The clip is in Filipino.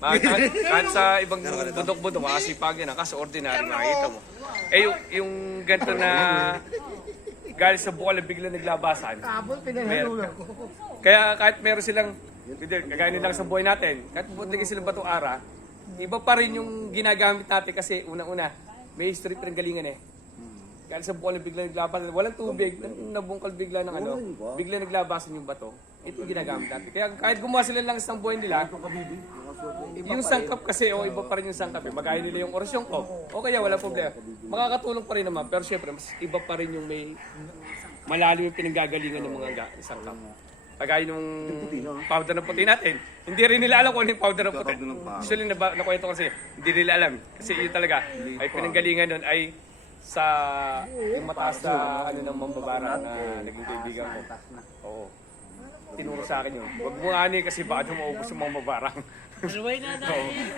Kahit, kahit sa ibang bundok-bundok, makasipag yan. ah, Kasi ordinary, makikita mo. Eh, yung, yung ganito na galing sa bukal na bigla naglabasan. Meron. pinahulog ko. Kaya kahit meron silang, hindi, kagaya nilang sa buhay natin, kahit pupuntigin silang batong ara, iba pa rin yung ginagamit natin kasi una-una, may history pa rin galingan eh. Kaya sa bukal na bigla naglabasan, walang tubig, nabungkal bigla ng ano, bigla naglabasan yung bato. Ito yung ginagamit natin. Kaya kahit gumawa sila lang isang buhay nila, yung sangkap kasi, o iba pa rin yung sangkap eh. Magaya nila yung orasyon ko. O kaya wala problema. Makakatulong pa rin naman. Pero syempre, mas iba pa rin yung may malalim yung pinanggagalingan ng mga ga- sangkap. Kagaya nung powder ng puti natin. Hindi rin nila alam kung ano yung powder ng puti. Actually, naba, nakwento ko kasi, hindi nila alam. Kasi yun talaga, ay pinanggalingan nun ay sa yung mataas na ano ng mambabara na naging kaibigan ko. Oo. Tinuro sa akin yun. Huwag mo ani kasi baka maubos yung mga mabarang. Alaway na dahil.